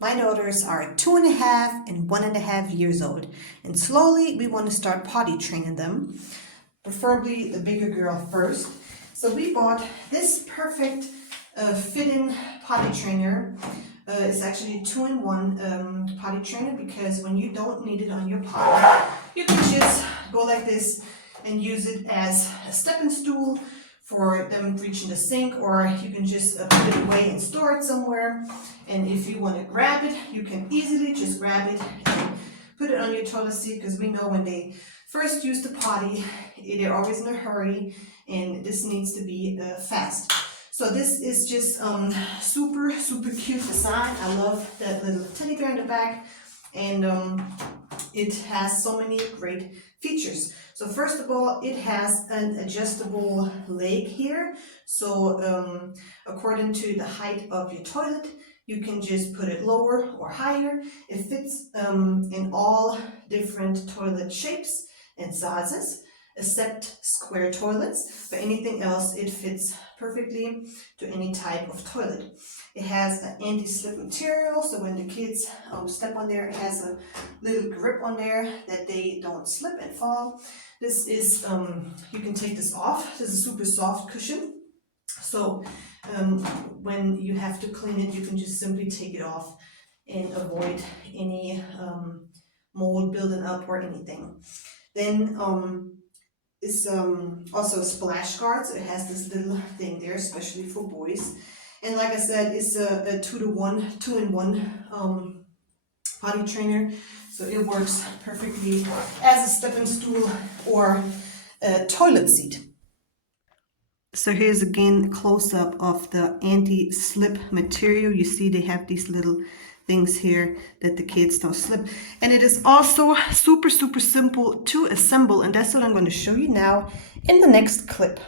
My daughters are 2.5 and 1.5 years old, and slowly we want to start potty training them, preferably the bigger girl first. So we bought this perfect fit-in potty trainer. It's actually a 2-in-1 potty trainer, because when you don't need it on your potty, you can just go like this and use it as a stepping stool for them reaching the sink, or you can just put it away and store it somewhere. And if you want to grab it, you can easily just grab it and put it on your toilet seat, because we know when they first use the potty, they're always in a hurry, and this needs to be fast. So this is just super cute design. I love that little teddy bear in the back, and it has so many great features. So first of all, it has an adjustable leg here. So according to the height of your toilet, you can just put it lower or higher. It fits in all different toilet shapes and sizes, except square toilets. But anything else, it fits perfectly to any type of toilet. It has an anti-slip material, so when the kids step on there, it has a little grip on there that they don't slip and fall. This is, you can take this off. This is a super soft cushion. So when you have to clean it, you can just simply take it off and avoid any mold building up or anything. Then it's also a splash guard, so it has this little thing there, especially for boys. And like I said, it's a 2-in-1 potty trainer, so it works perfectly as a stepping stool or a toilet seat. So here's again a close-up of the anti-slip material. You see they have these little things here that the kids don't slip, and it is also super simple to assemble, and that's what I'm going to show you now in the next clip.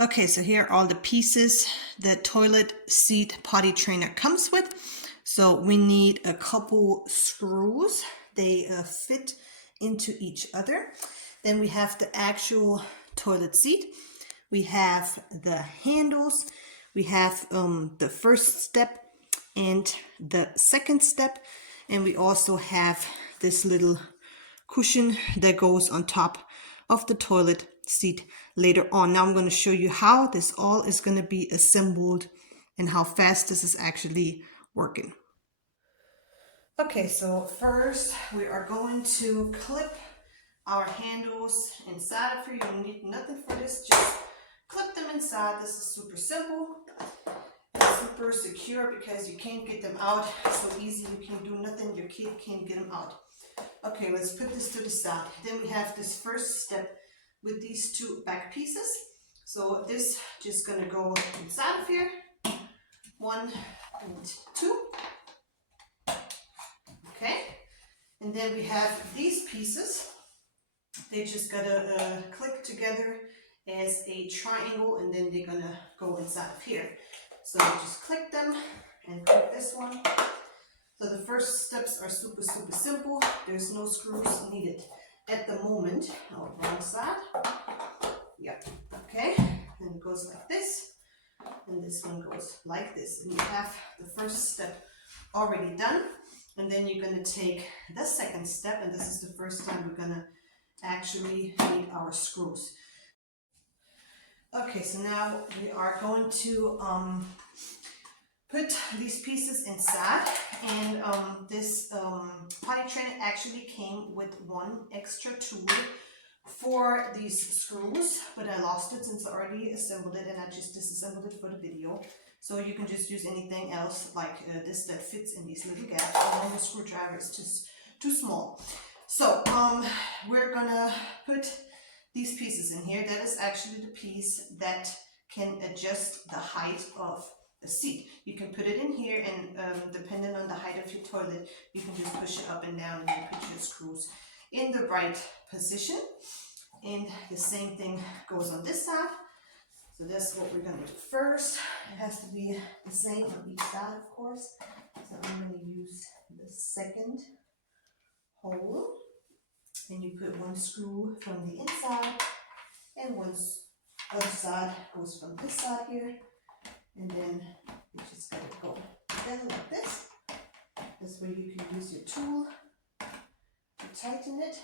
Okay, so here are all the pieces the toilet seat potty trainer comes with. So we need a couple screws. They fit into each other. Then we have the actual toilet seat. We have the handles. We have the first step and the second step. And we also have this little cushion that goes on top of the toilet seat later on. Now I'm going to show you how this all is going to be assembled and how fast this is actually working. Okay, so first we are going to clip our handles inside of here. You don't need nothing for this, just clip them inside. This is super simple and super secure, because you can't get them out so easy. You can do nothing, your kid can't get them out. Okay, let's put this to the side. Then we have this first step with these two back pieces. So this just gonna go inside of here, 1 and 2. Okay, and then we have these pieces. They just gotta click together as a triangle, and then they're gonna go inside of here. So just click them and click this one. So the first steps are super simple. There's no screws needed at the moment. Oh, wrong side. Yep. Okay. And it goes like this, and this one goes like this, and you have the first step already done. And then you're going to take the second step, and this is the first time we're going to actually need our screws. Okay, so now we are going to put these pieces inside, and this potty trainer actually came with one extra tool for these screws, but I lost it since I already assembled it, and I just disassembled it for the video. So you can just use anything else like this that fits in these little gaps. The normal screwdriver is just too small. So we're gonna put these pieces in here. That is actually the piece that can adjust the height of the seat. You can put it in here, and depending on the height of your toilet, you can just push it up and down, and then put your screws in the right position. And the same thing goes on this side. So that's what we're going to do first. It has to be the same on each side, of course. So I'm going to use the second hole, and you put one screw from the inside, and one other side goes from this side here, and then you just got to go together like This way you can use your tool to tighten it.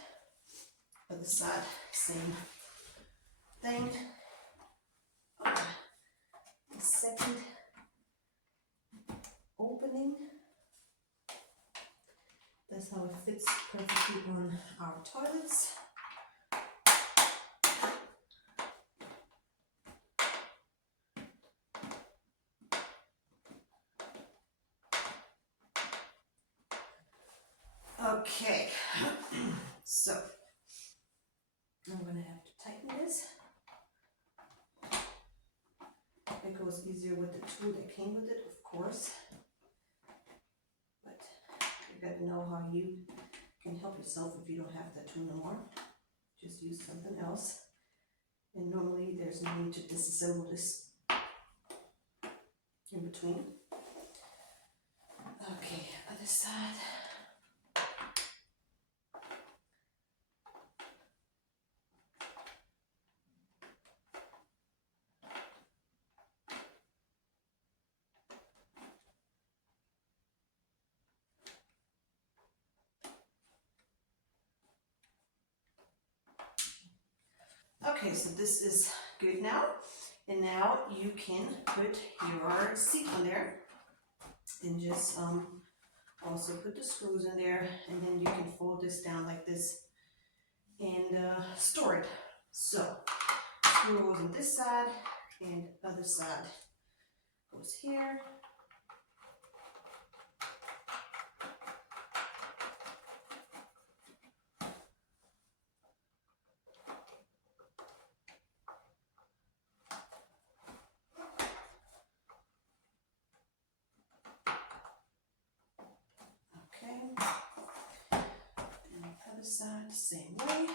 Other side, same thing. The second opening. That's how it fits perfectly on our toilets. Okay, so I'm going to have to tighten this. It goes easier with the tool that came with it, of course. But you got to know how you can help yourself if you don't have that tool no more. Just use something else. And normally there's no need to disassemble this in between. Okay, other side. Okay, so this is good now. And now you can put your seat on there and just also put the screws in there, and then you can fold this down like this and store it. So screw goes on this side and other side goes here. And the other side, same way.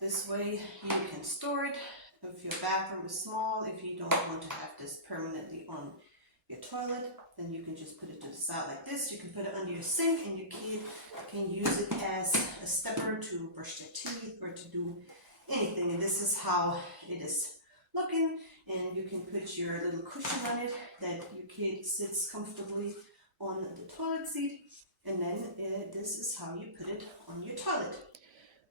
This way you can store it if your bathroom is small. If you don't want to have this permanently on your toilet, then you can just put it to the side like this. You can put it under your sink, and your kid can use it as a stepper to brush their teeth or to do anything. And this is how it is looking. And you can put your little cushion on it that your kid sits comfortably on the toilet seat. And then this is how you put it on your toilet.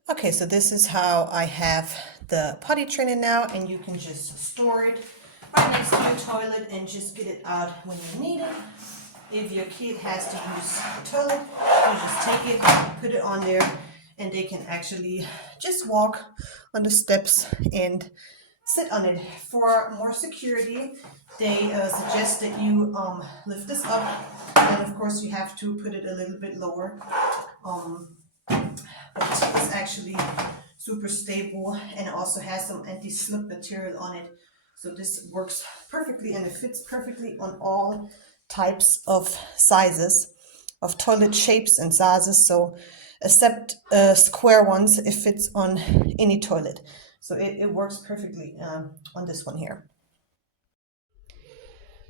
Okay, so this is how I have the potty trainer now, and you can just store it right next to your toilet and just get it out when you need it. If your kid has to use the toilet, you just take it, put it on there, and they can actually just walk on the steps and sit on it. For more security, they suggest that you lift this up, and of course you have to put it a little bit lower. But it's actually super stable, and it also has some anti-slip material on it. So this works perfectly, and it fits perfectly on all types of sizes of toilet shapes and sizes. So except square ones, it fits on any toilet. So it works perfectly on this one here.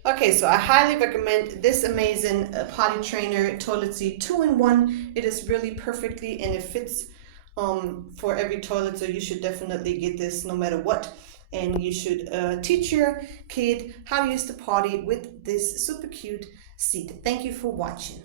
Okay, so I highly recommend this amazing potty trainer toilet seat 2-in-1. It is really perfectly, and it fits for every toilet, so you should definitely get this no matter what. And you should teach your kid how to use the potty with this super cute seat. Thank you for watching.